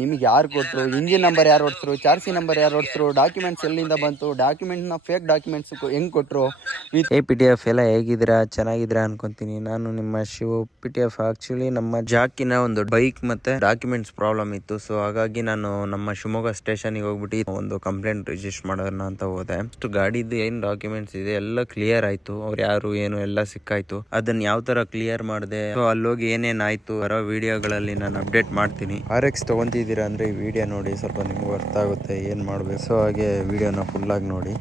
ನಿಮಗೆ ಯಾರು ಕೊಟ್ಟರು, ಇಂಜಿನ್ ನಂಬರ್ ಯಾರು ಹೊಡ್ಸರು, ಚಾರ್ಸಿ ನಂಬರ್ ಯಾರು ಹೊಡ್ಸರು, ಡಾಕ್ಯುಮೆಂಟ್ಸ್ ಎಲ್ಲಿಂದ ಬಂತು, ಡಾಕ್ಯುಮೆಂಟ್ನ ಫೇಕ್ ಡಾಕ್ಯುಮೆಂಟ್ಸ್ ಹೆಂಗೆ ಕೊಟ್ಟರು. PTF ಎಲ್ಲ ಹೇಗಿದ್ದೀರಾ, ಚೆನ್ನಾಗಿದ್ದೀರಾ ಅನ್ಕೊಂತೀನಿ. ನಾನು ನಿಮ್ಮ ಶಿವು. PTF ಆಕ್ಚುಲಿ ನಮ್ಮ ಜಾಕಿನ ಒಂದು ಬೈಕ್ ಮತ್ತೆ ಡಾಕ್ಯುಮೆಂಟ್ಸ್ ಪ್ರಾಬ್ಲಮ್ ಇತ್ತು. ಸೊ ಹಾಗಾಗಿ ನಾನು ನಮ್ಮ ಶಿವಮೊಗ್ಗ ಸ್ಟೇಷನ್ಗೆ ಹೋಗ್ಬಿಟ್ಟು ಒಂದು ಕಂಪ್ಲೇಂಟ್ ರಿಜಿಸ್ಟರ್ ಮಾಡೋಣ ಅಂತ ಹೋದೆ. ಅಷ್ಟು ಗಾಡಿದು ಏನು ಡಾಕ್ಯುಮೆಂಟ್ಸ್ ಇದೆ ಎಲ್ಲ ಕ್ಲಿಯರ್ ಆಯ್ತು. ಅವ್ರು ಯಾರು ಏನು ಎಲ್ಲ ಸಿಕ್ಕಾಯ್ತು. ಅದನ್ನ ಯಾವ ತರ ಕ್ಲಿಯರ್ ಮಾಡಿದೆ, ಸೊ ಅಲ್ಲೋಗಿ ಏನೇನಾಯ್ತು ಬರೋ ವಿಡಿಯೋಗಳಲ್ಲಿ ನಾನು ಅಪ್ಡೇಟ್ ಮಾಡ್ತೀನಿ. RX ತಗೊಂತಿದ್ದೀರಾ ಅಂದ್ರೆ ಈ ವಿಡಿಯೋ ನೋಡಿ, ಸ್ವಲ್ಪ ನಿಮ್ಗೆ ಅರ್ಥ ಆಗುತ್ತೆ ಏನು ಮಾಡಬೇಕು. ಸೊ ಹಾಗೆ ವಿಡಿಯೋನ ಫುಲ್ ಆಗಿ ನೋಡಿ.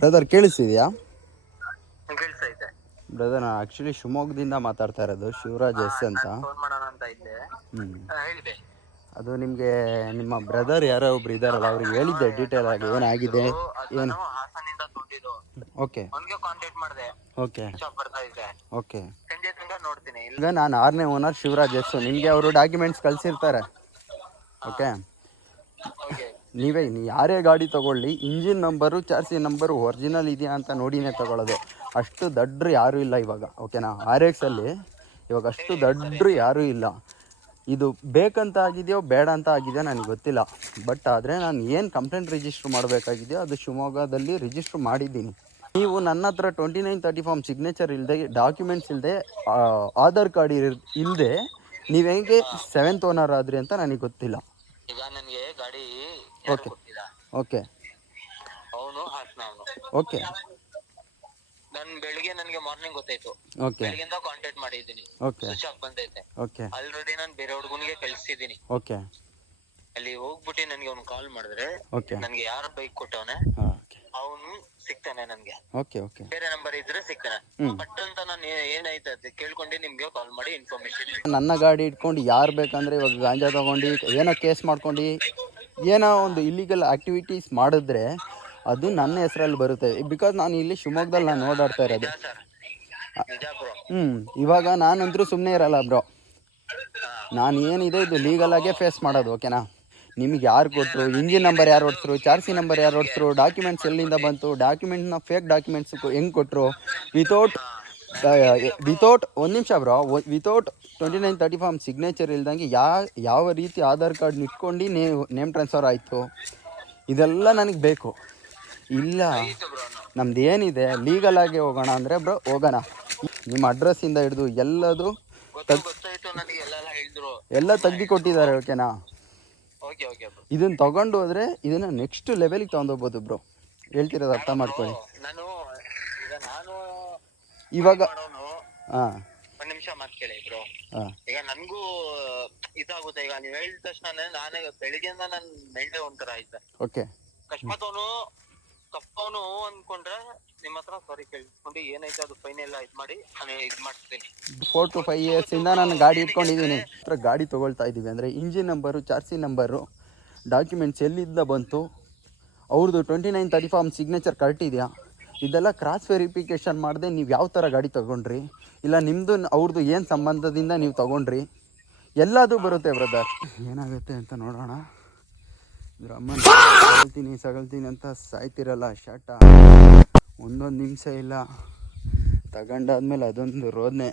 ಬ್ರದರ್ ಕೇಳಿಸ್ತಿದ್ಯಾ? ಬ್ರದರ್, ನಾನು ಆಕ್ಚುಲಿ ಶಿವಮೊಗ್ಗದಿಂದ ಮಾತಾಡ್ತಾ ಇರೋದು, ಶಿವರಾಜ್ ಎಸ್ ಅಂತ. ಅದು ನಿಮಗೆ ನಿಮ್ಮ ಬ್ರದರ್ ಯಾರೋ ಒಬ್ರು ಇದಾರಲ್ಲ, ಅವ್ರಿಗೆ ಹೇಳಿದ್ದೆ ಡೀಟೇಲ್ ಆಗಿ ಏನಾಗಿದೆ ಏನು. Okay okay okay. ಈಗ ನಾನು 6ನೇ ಓನರ್ ಶಿವರಾಜ್ ಎಸ್. ನಿಮಗೆ ಅವರು ಡಾಕ್ಯುಮೆಂಟ್ಸ್ ಕಳಿಸಿರ್ತಾರೆ. ಓಕೆ, ಯಾರೇ ಗಾಡಿ ತೊಗೊಳ್ಳಿ, ಇಂಜಿನ್ ನಂಬರು ಚಾರ್ಸಿ ನಂಬರು ಒರಿಜಿನಲ್ ಇದೆಯಾ ಅಂತ ನೋಡಿನೇ ತೊಗೊಳ್ಳೋದು. ಅಷ್ಟು ದಡ್ರು ಯಾರೂ ಇಲ್ಲ ಇವಾಗ. ಓಕೆನಾ? RX ಅಲ್ಲಿ ಇವಾಗ ಅಷ್ಟು ದಡ್ರು ಯಾರೂ ಇಲ್ಲ. ಇದು ಬೇಕಂತ ಆಗಿದೆಯೋ ಬೇಡ ಅಂತ ಆಗಿದೆಯೋ ನನಗೆ ಗೊತ್ತಿಲ್ಲ. ಬಟ್ ಆದರೆ ನಾನು ಏನು ಕಂಪ್ಲೇಂಟ್ ರಿಜಿಸ್ಟ್ರ್ ಮಾಡಬೇಕಾಗಿದೆಯೋ ಅದು ಶಿವಮೊಗ್ಗದಲ್ಲಿ ರಿಜಿಸ್ಟ್ರ್ ಮಾಡಿದ್ದೀನಿ. ನೀವು ನನ್ನ ಹತ್ರ 2930 ಫಾರ್ಮ್ ಸಿಗ್ನೇಚರ್ ಇಲ್ಲದೆ, ಡಾಕ್ಯುಮೆಂಟ್ಸ್ ಇಲ್ಲದೆ, ಆಧಾರ್ ಕಾರ್ಡ್ ಇಲ್ಲದೆ ನೀವು ಹೆಂಗೆ 7th ಓನರ್ ಆದ್ರಿ ಅಂತ ನನಗೆ ಗೊತ್ತಿಲ್ಲ. ಈಗ ನನಗೆ ಗಾಡಿ ಓಕೆ ಓಕೆ ಓಕೆ. ನಾನು ಬೆಳಿಗ್ಗೆ ನನಗೆ ಮಾರ್ನಿಂಗ್ ಗೊತ್ತಾಯ್ತು. ಓಕೆ, ಬೆಳಗಿಂದ ಕಾಂಟ್ಯಾಕ್ಟ್ ಮಾಡಿದ್ದೀನಿ. ಓಕೆ, ಸ್ವಿಚ್ ಆಫ್ ಬಂದೈತೆ. ಓಕೆ, ಆಲ್ರೆಡಿ ನಾನು ಬೇರೆ ಹುಡುಗನಿಗೆ ಕಳಿಸಿದ್ದೀನಿ. ಓಕೆ. ಅಲ್ಲಿ ಹೋಗ್ಬಿಟ್ಟು ನನಗೆ ಅವ್ನು ಕಾಲ್ ಮಾಡಿದ್ರೆ, ಓಕೆ, ನನಗೆ ಯಾರು ಬೈಕ್ ಕೊಟ್ಟವನೆ ಅವನು ಸಿಗ್ತಾನೆ ನನಗೆ. Okay okay. ಬೇರೆ ನಂಬರ್ ಇದ್ರೆ ಸಿಗ್ತಾನೆ. ಬಟ್ ಅಂತ ನಾನು ಏನಾಯ್ತು ಅಂತ ಕೇಳ್ಕೊಂಡು ನಿಮ್ಗೆ ಕಾಲ್ ಮಾಡಿ ಇನ್ಫಾರ್ಮೇಶನ್. ನನ್ನ ಗಾಡಿ ಇಟ್ಕೊಂಡು ಯಾರು ಬೇಕಂದ್ರೆ ಇವಾಗ ಗಾಂಜಾ ತಗೊಂಡು ಏನೋ ಕೇಸ್ ಮಾಡ್ಕೊಂಡು ಏನೋ ಒಂದು ಇಲ್ಲಿಗಲ್ ಆಕ್ಟಿವಿಟೀಸ್ ಮಾಡಿದ್ರೆ ಅದು ನನ್ನ ಹೆಸರಲ್ಲಿ ಬರುತ್ತೆ. ಬಿಕಾಸ್ ನಾನು ಇಲ್ಲಿ ಶಿವಮೊಗ್ಗದಲ್ಲಿ ನಾನು ಓಡಾಡ್ತಾ ಇರೋದು. ಇವಾಗ ನಾನಂತರೂ ಸುಮ್ಮನೆ ಇರಲ್ಲ ಬ್ರೋ. ನಾನು ಏನಿದೆ ಇದು ಲೀಗಲ್ ಆಗೇ ಫೇಸ್ ಮಾಡೋದು. ಓಕೆನಾ? ನಿಮಗೆ ಯಾರು ಕೊಟ್ಟರು, ಇಂಜಿನ್ ನಂಬರ್ ಯಾರು ಹೊಡ್ಸರು, ಚಾರ್ಸಿ ನಂಬರ್ ಯಾರು ಹೊಡ್ಸರು, ಡಾಕ್ಯುಮೆಂಟ್ಸ್ ಎಲ್ಲಿಂದ ಬಂತು, ಡಾಕ್ಯುಮೆಂಟ್ನ ಫೇಕ್ ಡಾಕ್ಯುಮೆಂಟ್ಸ್ ಹೆಂಗೆ ಕೊಟ್ಟರು, ವಿತೌಟ್ ಒಂದು ನಿಮಿಷ ಬ್ರೋ, ವಿತೌಟ್ 2930 ಫಾರ್ಮ್ ಸಿಗ್ನೇಚರ್ ಇಲ್ದಂಗೆ ಯಾವ ರೀತಿ ಆಧಾರ್ ಕಾರ್ಡ್ ಇಟ್ಕೊಂಡು ನೇಮ್ ಟ್ರಾನ್ಸ್ಫರ್ ಆಯಿತು, ಇದೆಲ್ಲ ನನಗೆ ಬೇಕು. ಇಲ್ಲ, ನಮ್ದು ಏನಿದೆ ಲೀಗಲ್ ಆಗಿ ಹೋಗೋಣ ಅಂದರೆ ಬ್ರೋ ಹೋಗೋಣ. ನಿಮ್ಮ ಅಡ್ರೆಸ್ಸಿಂದ ಹಿಡಿದು ಎಲ್ಲದು ಎಲ್ಲ ತೆಗ್ದು ಕೊಟ್ಟಿದ್ದಾರೆ. ಓಕೆನಾ? ಇದನ್ನು ತಗೊಂಡು ಹೋದರೆ ಇದನ್ನು ನೆಕ್ಸ್ಟ್ ಲೆವೆಲ್ಗೆ ತೊಗೊಂಡೋಗ್ಬೋದು ಬ್ರೋ. ಹೇಳ್ತಿರೋದು ಅರ್ಥ ಮಾಡ್ಕೊಳ್ಳಿ. ಇವಾಗ ಒಂದ್ ನಿಮಿಷ ಮಾತು ಕೇಳಿ ಬ್ರೋ. ಈಗ ನನ್ಗೂ ಇದಾಗುತ್ತೆ. ಈಗ ನೀವ್ ಹೇಳಿದ ತಕ್ಷಣ ನಾನೇ ಬೆಳಿಗ್ಗೆಯಿಂದ ನನ್ ಮೈಂಡ್ ಒಂಥರ ಆಯ್ತು. ಓಕೆ, ಅಕಸ್ಮಾತ್ ಅವನು ಅನ್ಕೊಂಡ್ರೆ ನಿಮ್ಮ ಹತ್ರ ಸಾರಿ ಕೇಳ್ಕೊಂಡು ಏನೈತೆ ಅದು ಫೈನಲ್ ಇದು ಮಾಡಿ ನಾನು ಇದು ಮಾಡ್ತೀನಿ. 4 to 5 years ಇಂದ ನಾನು ಗಾಡಿ ಇಟ್ಕೊಂಡಿದ್ದೀನಿ. ಗಾಡಿ ತೊಗೊಳ್ತಾ ಇದ್ದೀವಿ ಅಂದರೆ ಇಂಜಿನ್ ನಂಬರು, ಚಾರ್ಸಿ ನಂಬರು, ಡಾಕ್ಯುಮೆಂಟ್ಸ್ ಎಲ್ಲಿಂದ ಬಂತು, ಅವ್ರದ್ದು 2930 ಫಾರ್ಮ್ ಸಿಗ್ನೇಚರ್ ಕರೆಕ್ಟ್ ಇದೆಯಾ, ಇದೆಲ್ಲ ಕ್ರಾಸ್ ವೆರಿಫಿಕೇಷನ್ ಮಾಡದೆ ನೀವು ಯಾವ ಥರ ಗಾಡಿ ತೊಗೊಂಡ್ರಿ, ಇಲ್ಲ ನಿಮ್ಮದು ಅವ್ರದ್ದು ಏನು ಸಂಬಂಧದಿಂದ ನೀವು ತೊಗೊಂಡ್ರಿ, ಎಲ್ಲದೂ ಬರುತ್ತೆ ಬ್ರದರ್. ಏನಾಗುತ್ತೆ ಅಂತ ನೋಡೋಣ. ಅಮ್ಮನ ಸಗಳ್ತೀನಿ ಅಂತ ಸಾಯ್ತಿರಲ್ಲ ಶಾಟ. ಒಂದೊಂದು ನಿಮಿಷ ಇಲ್ಲ, ತಗೊಂಡಾದ್ಮೇಲೆ ಅದೊಂದು ರೋದನೆ.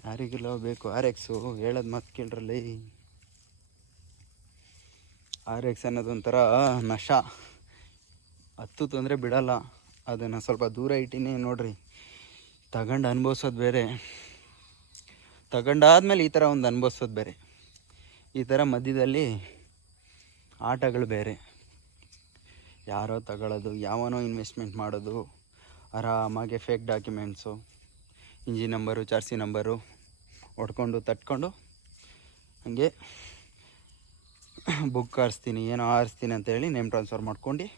ಯಾರಿಗೆಲ್ಲ ಬೇಕು RX ಹೇಳೋದು ಮಾತು ಕೇಳ್ರಲ್ಲಿ. RX ಅನ್ನೋದೊಂಥರ ನಶ, ಹತ್ತು ತೊಂದರೆ ಬಿಡಲ್ಲ. ಅದನ್ನು ಸ್ವಲ್ಪ ದೂರ ಇಟ್ಟಿನೇ ನೋಡ್ರಿ. ತಗೊಂಡು ಅನುಭವಿಸೋದು ಬೇರೆ, ತಗೊಂಡಾದ್ಮೇಲೆ ಈ ಥರ ಒಂದು ಅನುಭವಿಸೋದು ಬೇರೆ. ಈ ಥರ ಮಧ್ಯದಲ್ಲಿ ಆಟಗಳು ಬೇರೆ. ಯಾರೋ ತಗೊಳ್ಳೋದು, ಯಾವನೋ ಇನ್ವೆಸ್ಟ್ಮೆಂಟ್ ಮಾಡೋದು, ಆರಾಮಾಗೆ ಫೇಕ್ ಡಾಕ್ಯುಮೆಂಟ್ಸು, ಇಂಜಿನ್ ನಂಬರು, ಚಾರ್ಸಿ ನಂಬರು ಹೊಡ್ಕೊಂಡು ತಟ್ಕೊಂಡು ಹಾಗೆ ಬುಕ್ ಆರಿಸ್ತೀನಿ, ಏನೋ ಆರಿಸ್ತೀನಿ ಅಂತೇಳಿ ನೇಮ್ ಟ್ರಾನ್ಸ್ಫರ್ ಮಾಡ್ಕೊಂಡು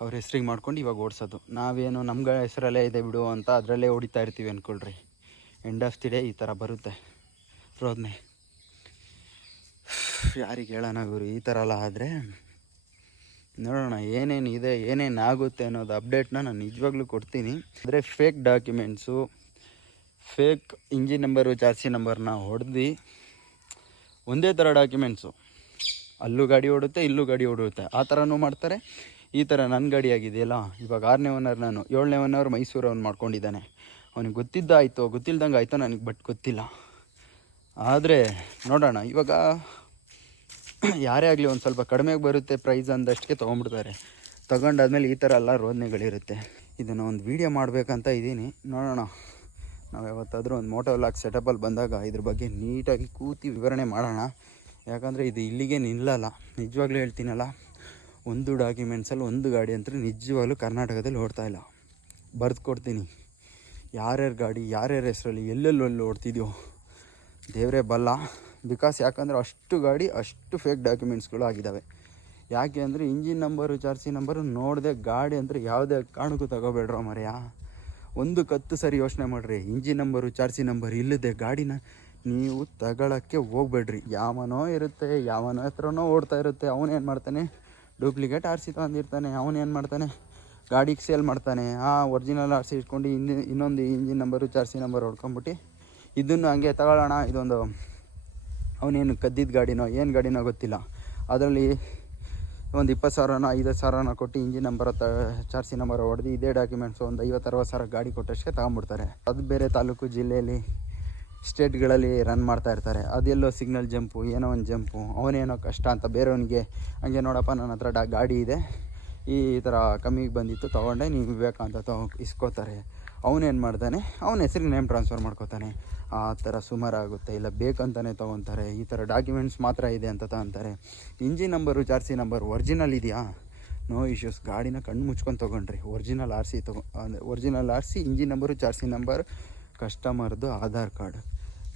ಅವ್ರ ಹೆಸ್ರಿಗೆ ಮಾಡ್ಕೊಂಡು ಇವಾಗ ಓಡಿಸೋದು. ನಾವೇನು ನಮ್ಗೆ ಹೆಸರಲ್ಲೇ ಇದೆ ಬಿಡು ಅಂತ ಅದರಲ್ಲೇ ಹೊಡಿತಾ ಇರ್ತೀವಿ ಅಂದ್ಕೊಳ್ರಿ. ಎಂಡ್ ಆಫ್ ದಿ ಡೇ ಈ ಥರ ಬರುತ್ತೆ ರೋದನೆ. ಯಾರಿಗೆ ಹೇಳೋಣ ಗುರು, ಈ ಥರ ಎಲ್ಲ ಆದರೆ ನೋಡೋಣ ಏನೇನು ಇದೆ, ಏನೇನು ಆಗುತ್ತೆ ಅನ್ನೋದು ಅಪ್ಡೇಟ್ನ ನಾನು ನಿಜವಾಗ್ಲೂ ಕೊಡ್ತೀನಿ. ಅಂದರೆ fake documents, fake engine number, ಚಾರ್ಸಿ ನಂಬರ್ನ ಹೊಡೆದು ಒಂದೇ ಥರ ಡಾಕ್ಯುಮೆಂಟ್ಸು, ಅಲ್ಲೂ ಗಾಡಿ ಓಡುತ್ತೆ ಇಲ್ಲೂ ಗಾಡಿ ಓಡುತ್ತೆ, ಆ ಥರನೂ ಮಾಡ್ತಾರೆ. ಈ ಥರ ನನ್ನ ಗಾಡಿ ಆಗಿದೆಯಲ್ಲ, ಇವಾಗ 6ನೇ ಓನರ್ ನಾನು, 7ನೇ ಓನರ್ ಮೈಸೂರು ಅವ್ನು ಮಾಡ್ಕೊಂಡಿದ್ದಾನೆ. ಅವನಿಗೆ ಗೊತ್ತಿದ್ದ ಆಯಿತು, ಗೊತ್ತಿಲ್ದಂಗೆ ಆಯಿತು ನನಗೆ, ಬಟ್ ಗೊತ್ತಿಲ್ಲ. ಆದರೆ ನೋಡೋಣ ಇವಾಗ ಯಾರೇ ಆಗಲಿ ಒಂದು ಸ್ವಲ್ಪ ಕಡಿಮೆಗೆ ಬರುತ್ತೆ ಪ್ರೈಸ್ ಅಂದಷ್ಟಕ್ಕೆ ತೊಗೊಂಡ್ಬಿಡ್ತಾರೆ. ತೊಗೊಂಡಾದ್ಮೇಲೆ ಈ ಥರ ಎಲ್ಲ ರೋದನೆಗಳಿರುತ್ತೆ. ಇದನ್ನು ಒಂದು ವೀಡಿಯೋ ಮಾಡಬೇಕಂತ ಇದ್ದೀನಿ. ನೋಡೋಣ, ನಾವು ಯಾವತ್ತಾದರೂ ಒಂದು ಮೋಟೋ ವ್ಲಾಗ್ ಸೆಟಪಲ್ಲಿ ಬಂದಾಗ ಇದ್ರ ಬಗ್ಗೆ ನೀಟಾಗಿ ಕೂತಿ ವಿವರಣೆ ಮಾಡೋಣ. ಯಾಕಂದರೆ ಇದು ಇಲ್ಲಿಗೆ ನಿಲ್ಲಲ್ಲ. ನಿಜವಾಗ್ಲೂ ಹೇಳ್ತೀನಲ್ಲ, ಒಂದು ಡಾಕ್ಯುಮೆಂಟ್ಸಲ್ಲಿ ಒಂದು ಗಾಡಿ ಅಂತ ನಿಜವಾಗ್ಲೂ ಕರ್ನಾಟಕದಲ್ಲಿ ಓಡ್ತಾಯಿಲ್ಲ. ಬರೆದು ಕೊಡ್ತೀನಿ, ಯಾರ್ಯಾರ ಗಾಡಿ ಯಾರ್ಯಾರ ಹೆಸರಲ್ಲಿ ಎಲ್ಲೆಲ್ಲಿ ಓಡ್ತಿದ್ಯೋ ದೇವರೇ ಬಲ್ಲ. ಬಿಕಾಸ್ ಯಾಕಂದರೆ ಅಷ್ಟು ಗಾಡಿ ಅಷ್ಟು ಫೇಕ್ ಡಾಕ್ಯುಮೆಂಟ್ಸ್ಗಳು ಆಗಿದ್ದಾವೆ. ಯಾಕೆ ಅಂದರೆ ಇಂಜಿನ್ ನಂಬರು ಚಾರ್ಸಿ ನಂಬರು ನೋಡದೆ ಗಾಡಿ ಅಂದರೆ ಯಾವುದೇ ಕಾರಣಕ್ಕೂ ತಗೋಬೇಡ್ರೋ ಮರೆಯ. ಒಂದು ಕತ್ತು ಸರಿ ಯೋಚನೆ ಮಾಡಿರಿ. ಇಂಜಿನ್ ನಂಬರು ಚಾರ್ಸಿ ನಂಬರ್ ಇಲ್ಲದೆ ಗಾಡಿನ ನೀವು ತಗೊಳ್ಳೋಕ್ಕೆ ಹೋಗ್ಬೇಡ್ರಿ. ಯಾವನೋ ಇರುತ್ತೆ, ಯಾವನೋ ಹತ್ರನೋ ಓಡ್ತಾ ಇರುತ್ತೆ, ಅವನೇನು ಮಾಡ್ತಾನೆ ಡೂಪ್ಲಿಕೇಟ್ ಆರ್ ಸಿ ತೊಗೊಂಡಿರ್ತಾನೆ. ಅವನೇನು ಮಾಡ್ತಾನೆ ಗಾಡಿಗೆ ಸೇಲ್ ಮಾಡ್ತಾನೆ. ಒರಿಜಿನಲ್ ಆರ್ ಸಿ ಇಟ್ಕೊಂಡು ಇನ್ನೊಂದು ಇಂಜಿನ್ ನಂಬರು ಚಾರ್ಸಿ ನಂಬರ್ ಹೊಡ್ಕೊಂಬಿಟ್ಟು ಇದನ್ನು ಹಂಗೆ ತಗೊಳ್ಳೋಣ, ಇದೊಂದು ಅವನೇನು ಕದ್ದಿದ್ದ ಗಾಡಿನೋ ಏನು ಗಾಡಿನೋ ಗೊತ್ತಿಲ್ಲ, ಅದರಲ್ಲಿ ಒಂದು 20,000ನೋ 50,000ನೋ ಕೊಟ್ಟು ಇಂಜಿನ್ ನಂಬರ್ ಚಾರ್ಸಿ ನಂಬರ್ ಹೊಡೆದು ಇದೇ ಡಾಕ್ಯುಮೆಂಟ್ಸು ಒಂದು 50-60 ಸಾವಿರ ಗಾಡಿ ಕೊಟ್ಟಷ್ಟೇ ತಗೊಂಬಿಡ್ತಾರೆ. ಅದು ಬೇರೆ ತಾಲೂಕು ಜಿಲ್ಲೆಯಲ್ಲಿ ಸ್ಟೇಟ್ಗಳಲ್ಲಿ ರನ್ ಮಾಡ್ತಾ ಇರ್ತಾರೆ. ಅದೆಲ್ಲೋ ಸಿಗ್ನಲ್ ಜಂಪು, ಏನೋ ಒಂದು ಜಂಪು, ಅವನೇನೋ ಕಷ್ಟ ಅಂತ ಬೇರೆಯವನಿಗೆ ಹಂಗೆ ನೋಡಪ್ಪ ನನ್ನ ಹತ್ರ ಗಾಡಿ ಇದೆ, ಈ ಥರ ಕಮ್ಮಿಗೆ ಬಂದಿತ್ತು ತೊಗೊಂಡೆ, ನೀವು ಬೇಕಂತ ಇಸ್ಕೋತಾರೆ. ಅವನೇನು ಮಾಡ್ತಾನೆ, ಅವನ ಹೆಸ್ರಿಗೆ ನೇಮ್ ಟ್ರಾನ್ಸ್ಫರ್ ಮಾಡ್ಕೋತಾನೆ. ಆ ಥರ ಸುಮಾರು ಆಗುತ್ತೆ. ಇಲ್ಲ ಬೇಕಂತಲೇ ತೊಗೊತಾರೆ. ಈ ಥರ ಡಾಕ್ಯುಮೆಂಟ್ಸ್ ಮಾತ್ರ ಇದೆ ಅಂತ ತಗೊತಾರೆ. ಇಂಜಿನ್ ನಂಬರು ಚಾರ್ಸಿ ನಂಬರ್ ಒರಿಜಿನಲ್ ಇದೆಯಾ, ನೋ ಇಶ್ಯೂಸ್. ಗಾಡಿನ ಕಣ್ಣು ಮುಚ್ಕೊಂಡು ತೊಗೊಂಡ್ರಿ. Original R C original R C, engine number ಚಾರ್ಸಿ ನಂಬರ್, ಕಸ್ಟಮರ್ದು ಆಧಾರ್ ಕಾರ್ಡ್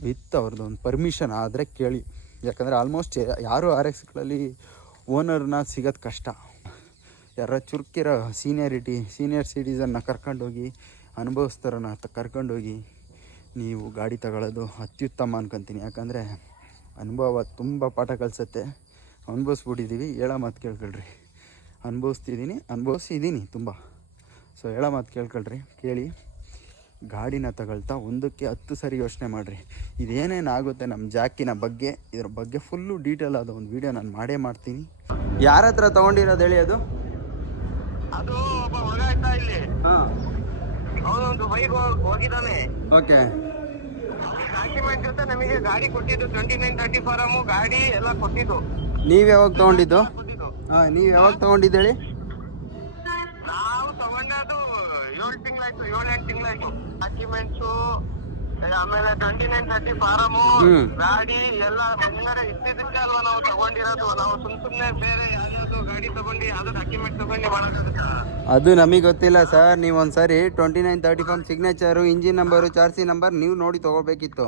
ವಿತ್ ಅವ್ರದ್ದು ಒಂದು ಪರ್ಮಿಷನ್ ಆದರೆ ಕೇಳಿ. ಯಾಕಂದರೆ ಆಲ್ಮೋಸ್ಟ್ ಯಾರು ಆರ್ ಎಕ್ಸ್ಗಳಲ್ಲಿ ಓನರ್ನ ಸಿಗೋದು ಕಷ್ಟ. ಯಾರ ಚುರುಕಿರೋ ಸೀನಿಯರ್ ಸಿಟಿಸನ್ನ ಕರ್ಕೊಂಡೋಗಿ ಅನುಭವಿಸ್ತಾರನ್ನ ಕರ್ಕೊಂಡೋಗಿ ನೀವು ಗಾಡಿ ತಗೊಳ್ಳೋದು ಅತ್ಯುತ್ತಮ ಅನ್ಕೊತೀನಿ. ಯಾಕಂದರೆ ಅನುಭವ ತುಂಬ ಪಾಠ ಕಲಿಸುತ್ತೆ. ಅನುಭವಿಸ್ಬಿಟ್ಟಿದ್ದೀವಿ, ಹೇಳೋ ಮಾತು ಕೇಳ್ಕೊಳ್ರಿ. ಅನುಭವಿಸಿದ್ದೀನಿ ತುಂಬ. ಸೊ ಹೇಳೋ ಮಾತು ಕೇಳ್ಕೊಳ್ರಿ. ಕೇಳಿ ಗಾಡಿನ ತಗೊಳ್ತಾ 1ಕ್ಕೆ 10 ಸರಿ ಯೋಚನೆ ಮಾಡಿರಿ. ಇದೇನೇನಾಗುತ್ತೆ ನಮ್ಮ ಜಾಕಿನ ಬಗ್ಗೆ, ಇದ್ರ ಬಗ್ಗೆ ಫುಲ್ಲು ಡೀಟೇಲ್ ಆದ ಒಂದು ವೀಡಿಯೋ ನಾನು ಮಾಡೇ ಮಾಡ್ತೀನಿ. ಯಾರ ಹತ್ರ ತೊಗೊಂಡಿರೋದು ಹೇಳಿ? ಅದು ಒಬ್ಬ ಹುಡುಗ ಇದ್ದ ಇಲ್ಲಿ. ಅವನೊಂದು ಬೈಕ್ ಹೋಗಿದ್ದಾನೆ. ಓಕೆ. ಡಾಕ್ಯುಮೆಂಟ್ ಜೊತೆ ನಮಗೆ ಗಾಡಿ ಕೊಟ್ಟಿದ್ದು 2930 ಫಾರಮು ಗಾಡಿ ಎಲ್ಲ ಕೊಟ್ಟಿದ್ದು. ನೀವು ಯಾವಾಗ ತೊಗೊಂಡಿದ್ದು? ನೀವು ಯಾವಾಗ ತೊಗೊಂಡಿದ್ದು ಹೇಳಿ? ನಾವು ತಗೊಂಡದ್ದು 7-8 ತಿಂಗಳಾಯ್ತು. ಡಾಕ್ಯುಮೆಂಟ್ಸು ಆಮೇಲೆ 2930 ಫಾರಮು ಗಾಡಿ ಎಲ್ಲ ಮುಂಗಾರೆ ಇದ್ದಿದ್ದಕ್ಕೆ ಅಲ್ವಾ ನಾವು ತಗೊಂಡಿರೋದು. ನಾವು ಸುಮ್ನೆ ಬೇರೆ ಯಾವ್ದು ಗಾಡಿ ತಗೊಂಡು ಯಾವ್ದು ಡಾಕ್ಯುಮೆಂಟ್ ತಗೊಂಡು ಮಾಡೋದಕ್ಕ ಅದು ನಮಗೆ ಗೊತ್ತಿಲ್ಲ ಸರ್. ನೀವು ಒಂದ್ಸರಿ 2930 ಫಾರ್ಮ್ ಸಿಗ್ನೇಚರು, ಇಂಜಿನ್ ನಂಬರು, ಚಾರ್ಸಿ ನಂಬರ್ ನೀವು ನೋಡಿ ತೊಗೋಬೇಕಿತ್ತು.